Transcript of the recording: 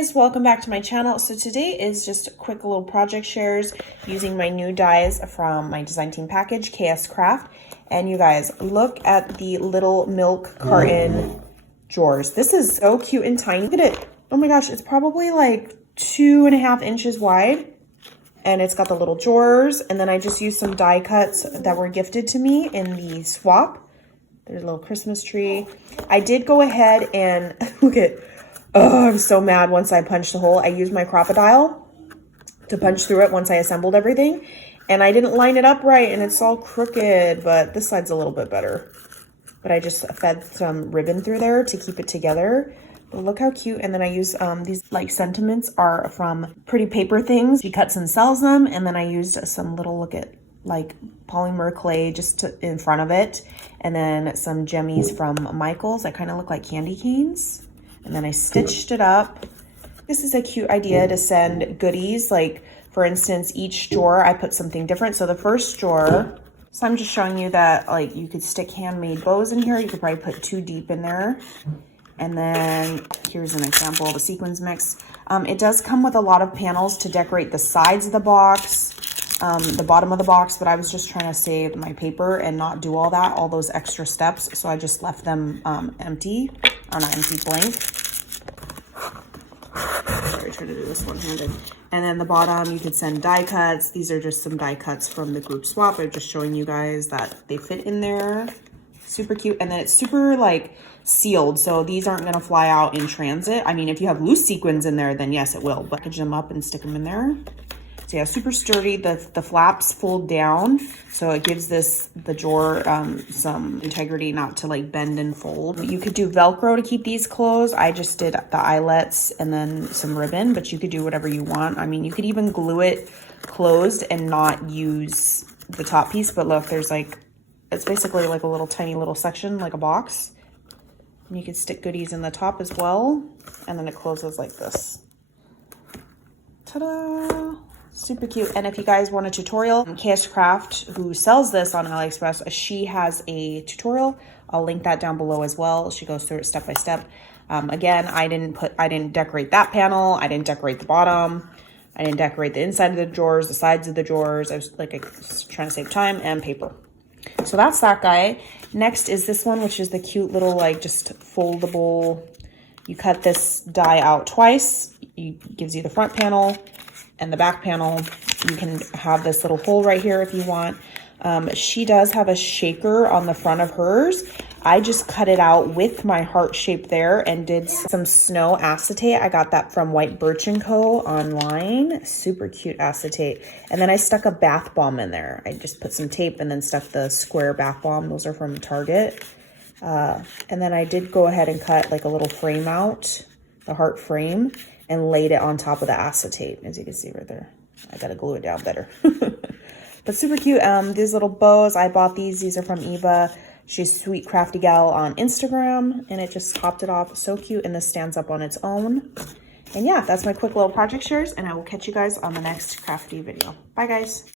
guys, welcome back to my channel. So today is just quick little project shares using my new dies from my design team package, Kscraft. And you guys, look at the little milk carton drawers. This is so cute and tiny. Look at it. Oh my gosh, it's probably like 2.5 inches wide. And it's got the little drawers. And then I just used some die cuts that were gifted to me in the swap. There's a little Christmas tree. I did go ahead and look at, oh, I'm so mad once I punched the hole. I used my crocodile to punch through it once I assembled everything. And I didn't line it up right and it's all crooked, but this side's a little bit better. But I just fed some ribbon through there to keep it together. But look how cute. And then I use these like sentiments are from Pretty Paper Things. She cuts and sells them. And then I used some little, look at like polymer clay just in front of it. And then some gemmies from Michael's that kind of look like candy canes. And then I stitched it up. This is a cute idea to send goodies. Like for instance, each drawer I put something different. So the first drawer, so I'm just showing you that like you could stick handmade bows in here. You could probably put 2 deep in there. And then here's an example of a sequins mix. It does come with a lot of panels to decorate the sides of the box, the bottom of the box, but I was just trying to save my paper and not do all that, all those extra steps. So I just left them empty, or not empty, blank. Sorry, try to do this one-handed. And then the bottom, you could send die cuts. These are just some die cuts from the group swap. I'm just showing you guys that they fit in there. Super cute. And then it's super like sealed, so these aren't going to fly out in transit. I mean, if you have loose sequins in there, then yes, it will. But package them up and stick them in there. So yeah, super sturdy. The flaps fold down, so it gives the drawer some integrity, not to like bend and fold. You could do Velcro to keep these closed. I just did the eyelets and then some ribbon, but you could do whatever you want. I mean, you could even glue it closed and not use the top piece. But look, there's like, it's basically like a little tiny little section, like a box. And you can stick goodies in the top as well. And then it closes like this. Ta-da! Super cute. And if you guys want a tutorial, Kscraft, who sells this on AliExpress, she has a tutorial. I'll link that down below as well. She goes through it step by step. Again, I didn't decorate that panel. I didn't decorate the bottom. I didn't decorate the inside of the drawers, the sides of the drawers. I was trying to save time and paper. So that's that guy. Next is this one, which is the cute little like just foldable. You cut this die out twice. It gives you the front panel and the back panel. You can have this little hole right here if you want. She does have a shaker on the front of hers. I just cut it out with my heart shape there and did some snow acetate. I got that from White Birch & Co. online. Super cute acetate. And then I stuck a bath bomb in there. I just put some tape and then stuck the square bath bomb. Those are from Target. And then I did go ahead and cut like a little frame out, the heart frame, and laid it on top of the acetate, as you can see right there. I gotta glue it down better. But super cute. These little bows, I bought these. These are from Eva. She's Sweet Crafty Gal on Instagram, and it just topped it off. So cute, and this stands up on its own. And yeah, that's my quick little project shares, and I will catch you guys on the next crafty video. Bye, guys.